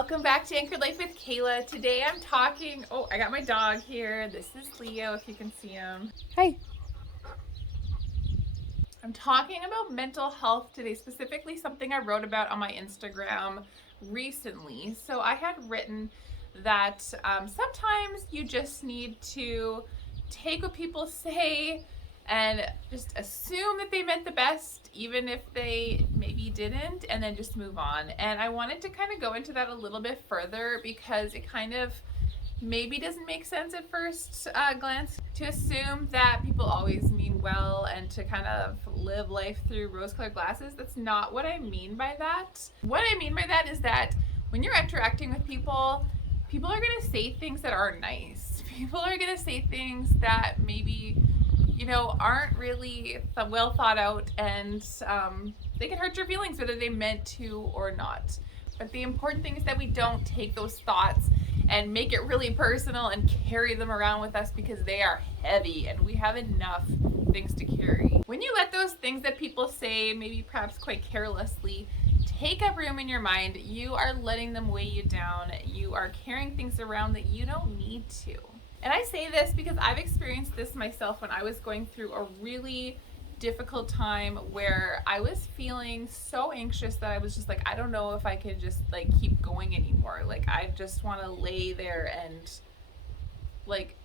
Welcome back to Anchored Life with Kayla. Today I'm talking, I got my dog here. This is Leo, if you can see him. Hi. I'm talking about mental health today, specifically something I wrote about on my Instagram recently. So I had written that sometimes you just need to take what people say and just assume that they meant the best, even if they maybe didn't, and then just move on. And I wanted to kind of go into that a little bit further because it kind of maybe doesn't make sense at first glance to assume that people always mean well and to kind of live life through rose-colored glasses. That's not what I mean by that. What I mean by that is that when you're interacting with people, people are going to say things that aren't nice. People are going to say things that maybe, aren't really well thought out, and they can hurt your feelings whether they meant to or not. But the important thing is that we don't take those thoughts and make it really personal and carry them around with us, because they are heavy and we have enough things to carry. When you let those things that people say, maybe perhaps quite carelessly, take up room in your mind, you are letting them weigh you down. You are carrying things around that you don't need to. And I say this because I've experienced this myself when I was going through a really difficult time where I was feeling so anxious that I was just like, I don't know if I can just keep going anymore. I just want to lay there and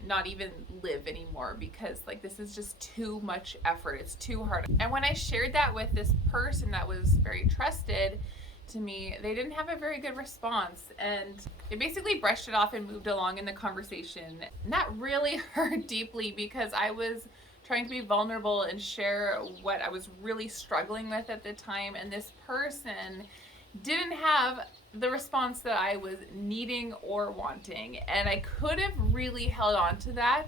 not even live anymore, because this is just too much effort. It's too hard. And when I shared that with this person that was very trusted to me, they didn't have a very good response, and they basically brushed it off and moved along in the conversation. And that really hurt deeply, because I was trying to be vulnerable and share what I was really struggling with at the time, and this person didn't have the response that I was needing or wanting. And I could have really held on to that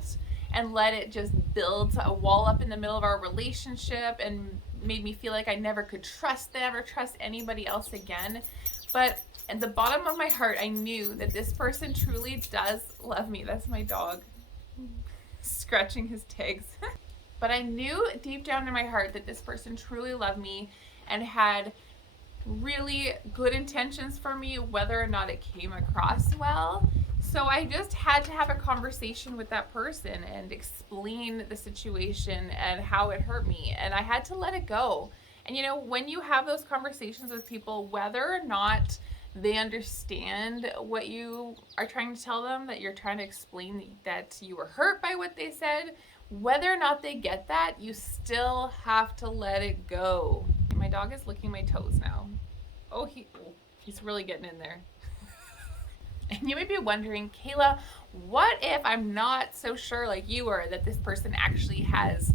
and let it just build a wall up in the middle of our relationship and made me feel like I never could trust them or trust anybody else again. But at the bottom of my heart, I knew that this person truly does love me. That's my dog scratching his tags. But I knew deep down in my heart that this person truly loved me and had really good intentions for me, whether or not it came across well. So I just had to have a conversation with that person and explain the situation and how it hurt me. And I had to let it go. And when you have those conversations with people, whether or not they understand what you are trying to tell them, that you're trying to explain that you were hurt by what they said, whether or not they get that, you still have to let it go. My dog is licking my toes now. He's really getting in there. And you may be wondering, Kayla, what if I'm not so sure like you are that this person actually has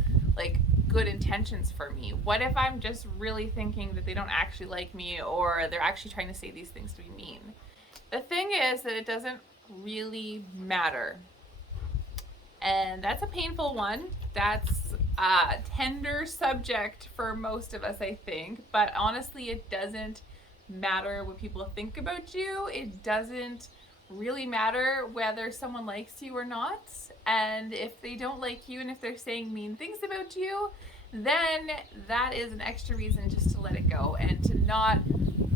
good intentions for me? What if I'm just really thinking that they don't actually like me, or they're actually trying to say these things to be mean? The thing is that it doesn't really matter. And that's a painful one. That's a tender subject for most of us, I think. But honestly, it doesn't matter what people think about you. It doesn't really matter whether someone likes you or not. And if they don't like you and if they're saying mean things about you, then that is an extra reason just to let it go and to not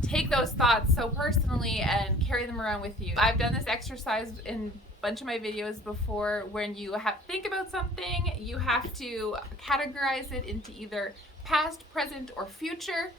take those thoughts so personally and carry them around with you. I've done this exercise in bunch of my videos before. When you think about something, you have to categorize it into either past, present, or future.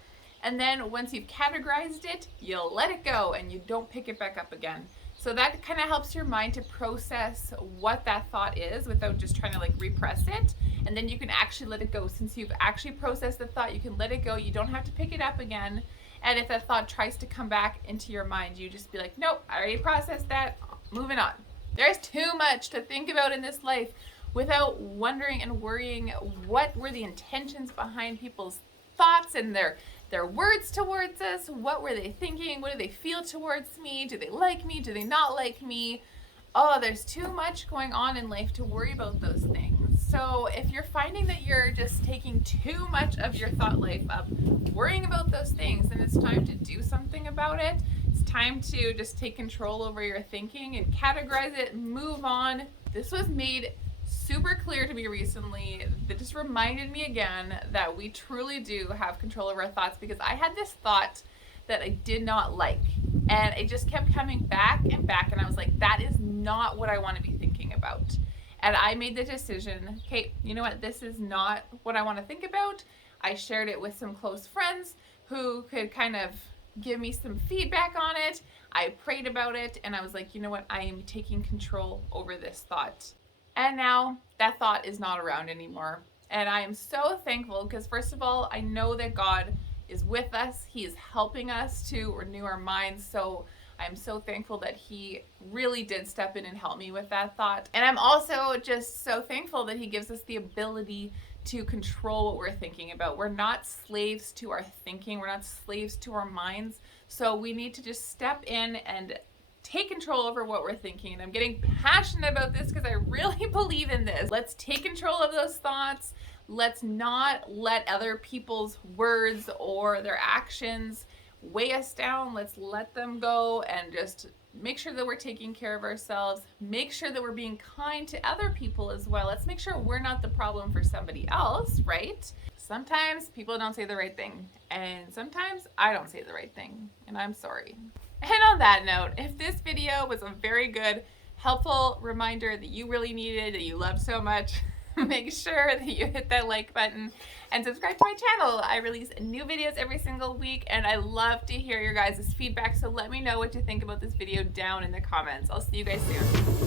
And then once you've categorized it, you'll let it go and you don't pick it back up again. So that kind of helps your mind to process what that thought is without just trying to repress it. And then you can actually let it go. Since you've actually processed the thought, you can let it go. You don't have to pick it up again. And if that thought tries to come back into your mind, you just be like, nope, I already processed that, moving on. There's too much to think about in this life without wondering and worrying what were the intentions behind people's thoughts and their words towards us. What were they thinking? What do they feel towards me? Do they like me? Do they not like me? Oh, there's too much going on in life to worry about those things. So if you're finding that you're just taking too much of your thought life up, worrying about those things, then it's time to do something about it. It's time to just take control over your thinking and categorize it and move on. This was made super clear to me recently. That just reminded me again that we truly do have control over our thoughts, because I had this thought that I did not like. And it just kept coming back and back. And I was like, that is not what I want to be thinking about. And I made the decision, okay, you know what? This is not what I want to think about. I shared it with some close friends who could kind of give me some feedback on it. I prayed about it, and I was like, you know what? I am taking control over this thought. And now that thought is not around anymore. And I am so thankful because, first of all, I know that God is with us. He is helping us to renew our minds. So I'm so thankful that He really did step in and help me with that thought. And I'm also just so thankful that He gives us the ability to control what we're thinking about. We're not slaves to our thinking, we're not slaves to our minds. So we need to just step in and take control over what we're thinking. And I'm getting passionate about this because I really believe in this. Let's take control of those thoughts. Let's not let other people's words or their actions weigh us down. Let's let them go and just make sure that we're taking care of ourselves. Make sure that we're being kind to other people as well. Let's make sure we're not the problem for somebody else, right? Sometimes people don't say the right thing, and sometimes I don't say the right thing, and I'm sorry. And on that note, if this video was a very good, helpful reminder that you really needed, that you love so much, make sure that you hit that like button and subscribe to my channel. I release new videos every single week, and I love to hear your guys' feedback, so let me know what you think about this video down in the comments. I'll see you guys soon.